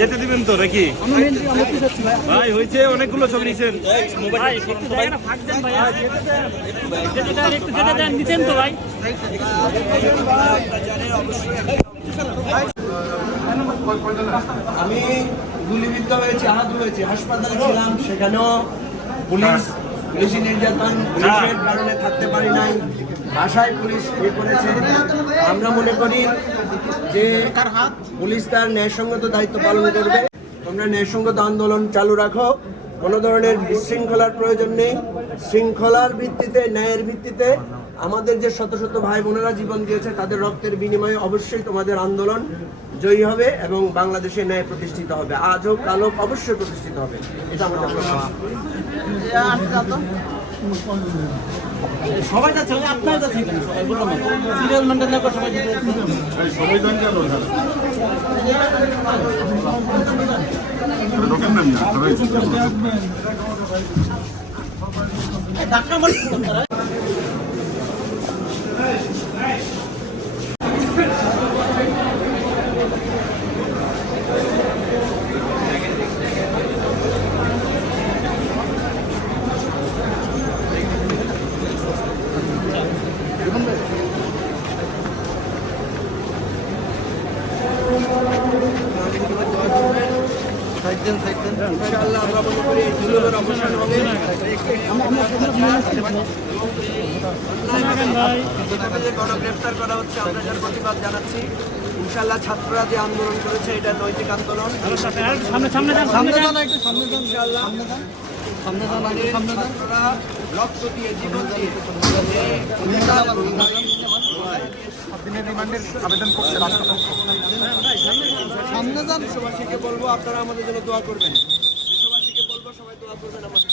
যেতে দিবেন তো নাকি ভাই? হয়েছে অনেকগুলো ছবি নিছেন আমি গুলিবিদ্ধ হয়েছি, আহত হয়েছি, হাসপাতালে ছিলাম, সেখানেও পুলিশি নির্যাতন, পুলিশের কারণে থাকতে পারি নাই, বাসায় পুলিশ করেছে। আমরা মনে করি যে পুলিশ তার ন্যায়সঙ্গত দায়িত্ব পালন করবে। তোমরা ন্যায়সঙ্গত আন্দোলন চালু রাখো, কোনো ধরনের বিশৃঙ্খলার প্রয়োজন নেই। শৃঙ্খলার ভিত্তিতে, ন্যায়ের ভিত্তিতে আমাদের যে শত শত ভাই বোনেরা জীবন দিয়েছে তাদের রক্তের বিনিময়ে অবশ্যই তোমাদের আন্দোলন জয়ী হবে এবং বাংলাদেশে ন্যায় প্রতিষ্ঠিত হবে। আজ হোক কাল হোক অবশ্যই প্রতিষ্ঠিত হবে, এটা আমাদের প্রশ্বাস। সবাই যাচ্ছে, আপনারা যাচ্ছেন কেন? সবাই বললাম সিরিয়াল মেনটেন না করে সবাই ডাক্তার ইনশাআল্লাহ আমরা মনে করি এই জুলুমের অবসান হবে। গণগ্রেফতার করা হচ্ছে, আমরা যার প্রতিবাদ জানাচ্ছি। ইনশাআল্লাহ ছাত্ররা যে আন্দোলন করেছে এটা নৈতিক আন্দোলন। ছাত্ররা রক্ত দিয়ে, জীবন দিয়ে দেশবাসীকে বলবো আপনারা আমাদের জন্য দোয়া করবেন। দেশবাসীকে বলবো সবাই দোয়া করবেন আমাদের।